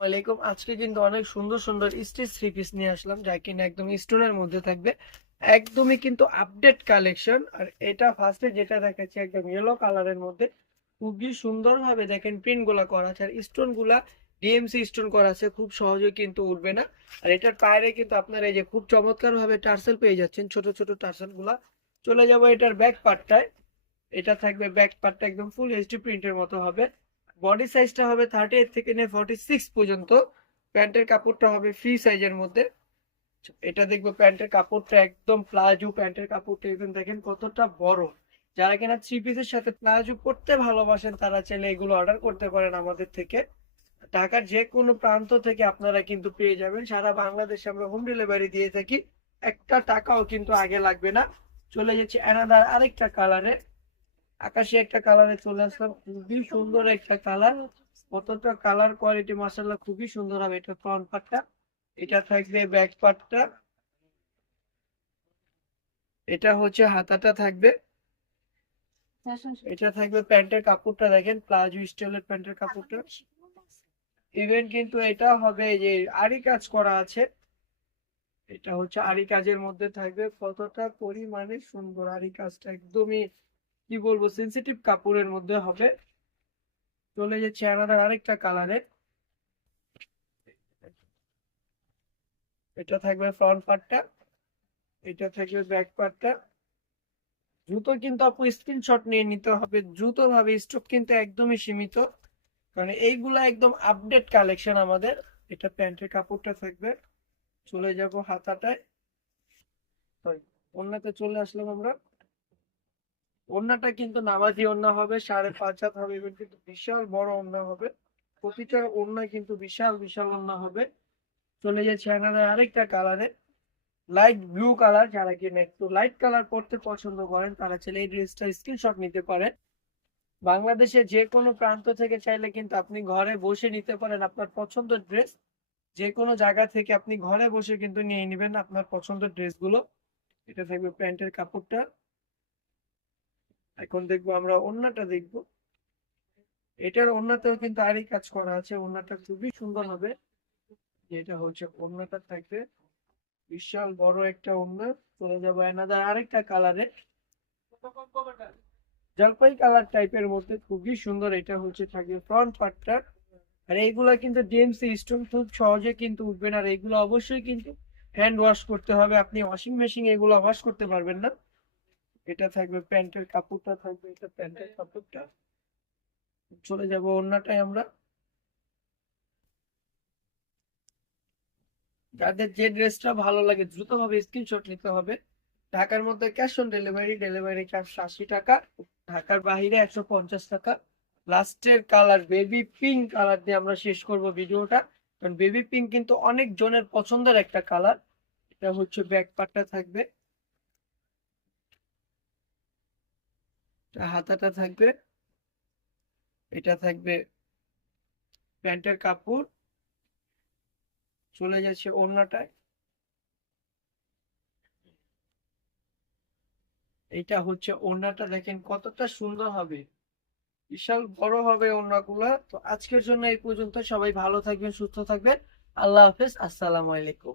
ওয়ালাইকুম। আজকে কিন্তু অনেক সুন্দর সুন্দর স্টিচ থ্রি পিস নিয়ে আসলাম, যা কিনা একদম স্টোনের মধ্যে থাকবে। একদমই কিন্তু আপডেট কালেকশন। আর এটা ফার্স্টে যেটা দেখাচ্ছি একদম ইয়েলো কালারের মধ্যে, খুবই সুন্দর ভাবে দেখেন প্রিন্ট গুলা করা আছে, আর স্টোন গুলা ডিএমসি স্টোন করা আছে, খুব সহজে কিন্তু উঠবে না। আর এটার পায়ে কিন্তু আপনারা এই যে খুব চমৎকার ভাবে টার্সেল পেয়ে যাচ্ছেন, ছোট ছোট টার্সেল গুলা। চলে যাব এটার ব্যাক পার্টটায়। এটা থাকবে ব্যাক পার্টটা একদম ফুল এইচডি প্রিন্টের মতো হবে। বডি সাইজটা হবে 38 থেকে নিয়ে 46 পর্যন্ত। প্যান্টের কাপড়টা হবে ফ্রি সাইজের মধ্যে। এটা দেখবো প্যান্টের কাপড়টা একদম প্লাজো, প্যান্টের কাপড়টা এখন দেখেন কতটা বড়। যারা কিনা থ্রি পিসের সাথে প্লাজো পরতে ভালোবাসেন তারা চাইলে এগুলো অর্ডার করতে পারেন আমাদের থেকে। ঢাকার যে কোনো প্রান্ত থেকে আপনারা কিন্তু পেয়ে যাবেন, সারা বাংলাদেশে আমরা হোম ডেলিভারি দিয়ে থাকি। একটা টাকাও কিন্তু আগে লাগবে না। চলে যাচ্ছে অ্যানাদার আরেকটা কালারে, আকাশি একটা কালারে চলে আসলাম, খুবই সুন্দর একটা কালার। কতটা কালার কোয়ালিটি মাশাআল্লাহ খুবই সুন্দর হবে। এটা ফ্রন্ট পার্টটা, এটা থাকবে ব্যাক পার্টটা, এটা হচ্ছে হাতাটা থাকবে, এটা থাকবে প্যান্টের কাপড়টা দেখেন প্লাজো স্টাইলের প্যান্টের কাপড়টা। ইভেন কিন্তু এটা হবে যে আরি কাজ করা আছে, এটা হচ্ছে আরি কাজের মধ্যে থাকবে। কতটা পরিমাণে সুন্দর আরি কাজটা, একদমই কি বলবো সেন্সিটিভ কাপড়ের মধ্যে হবে। চলে যাচ্ছে আমাদের আরেকটা কালারে, এটা থাকবে ফ্রন্ট পার্টটা, এটা থাকবে ব্যাক পার্টটা। দ্রুত কিন্তু আপু স্ক্রিনশট নিয়ে নিতে হবে, দ্রুত ভাবে, স্টক কিন্তু একদমই সীমিত, কারণ এইগুলা একদম আপডেট কালেকশন আমাদের। এটা প্যান্টের কাপড়টা থাকবে। চলে যাব হাতাটায়, সরি ওড়নাতে চলে আসলাম আমরা। ওড়নাটা কিন্তু নামাজি ওড়না হবে, 5.5 হাত হবে, এবং কিন্তু বিশাল বড় ওড়না হবে। প্রতিটা ওড়না কিন্তু বিশাল বিশাল ওড়না হবে। চলে যাচ্ছে আমাদের আরেকটা কালারে, লাইট ব্লু কালার। যারা কিনা একটু লাইট কালার পরতে পছন্দ করেন তারা চাইলে এই ড্রেসটা স্ক্রিনশট নিতে পারেন। বাংলাদেশের যে কোনো প্রান্ত থেকে চাইলে কিন্তু আপনি ঘরে বসে নিতে পারেন আপনার পছন্দের ড্রেস। যে কোনো জায়গা থেকে আপনি ঘরে বসে কিন্তু নিয়ে নেবেন আপনার পছন্দের ড্রেসগুলো। এটা থাকবে প্যান্টের কাপড়টা। এখন দেখবো আমরা ওড়নাটা দেখবো। এটার ওড়নাতেও কিন্তু আরই কাজ করা আছে, ওড়নাটা খুবই সুন্দর হবে। এটা হচ্ছে ওড়নাটা থাকবে, বিশাল বড় একটা ওড়না। চলে যাবো অ্যানাদার আরেকটা কালারে, জলপাই কালার টাইপের মধ্যে, খুবই সুন্দর। এটা হচ্ছে থাকবে ফ্রন্ট পার্টটা। আর এইগুলা কিন্তু ডিএমসি স্টোন, খুব সহজে কিন্তু উঠবে না। আর এগুলো অবশ্যই কিন্তু হ্যান্ড ওয়াশ করতে হবে, আপনি ওয়াশিং মেশিন এগুলো ওয়াশ করতে পারবেন না। এটা থাকবে প্যান্টের কাপড়টা থাকবে, এটা প্যান্টের কাপড়টা। চলে যাব ওড়নাটায় আমরা। যাদের যে ড্রেসটা ভালো লাগে দ্রুত ভাবে স্ক্রিনশট নিতে হবে। ঢাকার মধ্যে cash on delivery, delivery charge 80 টাকা, ঢাকার বাইরে 150 টাকা। লাস্টের কালার বেবি পিঙ্ক কালার দিয়ে আমরা শেষ করব ভিডিওটা, কারণ বেবি পিঙ্ক কিন্তু অনেক জনের পছন্দের একটা কালার। এটা হচ্ছে ব্যাক পার্টটা থাকবে, এটা হাতাটা থাকবে, এটা থাকবে প্যান্টের কাপড়। চলে যাচ্ছে ওড়নাটায়, এটা হচ্ছে ওড়নাটা, দেখেন কতটা সুন্দর হবে, বিশাল বড় হবে ওড়নাগুলা। তো আজকের জন্য এই পর্যন্ত, সবাই ভালো থাকবেন, সুস্থ থাকবেন। আল্লাহ হাফেজ, আসসালামু আলাইকুম।